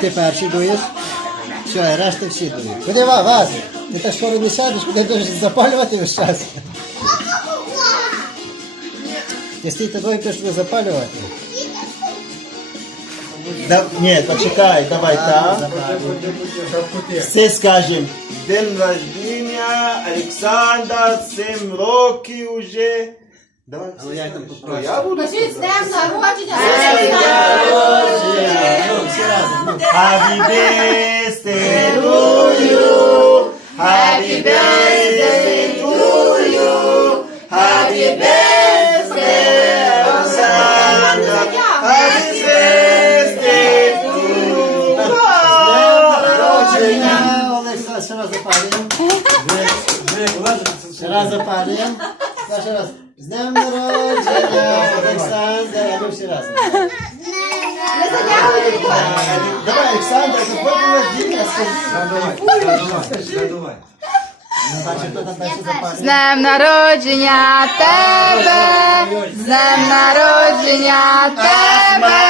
Ти перший дуєш. Все, решта всі дують. Куди ва, вас? Ти так скоро не сядеш, куди будеш запалювати весь час. Ти стій тобою будеш туди запалювати. Да, ні, почекай, давай так. Все скажем. День рождения Олександр, 7 років уже. Давай. Я там Ну, я буду. Happy birthday to you. Happy birthday to you. Happy birthday, Alexandra. Happy birthday to you. Народження, Олександр, ще раз запалюємо. Ще раз запалюємо. Та Ще раз. З днем народження, Олександр, а ми всі разом. Хто там далі З днем народження тебе! З днем народження тебе!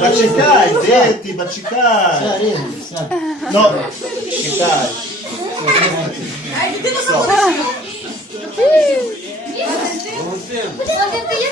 Почекай, де ти, почекай. Все, рівно, все. Ну, чекай. Ай, дитина,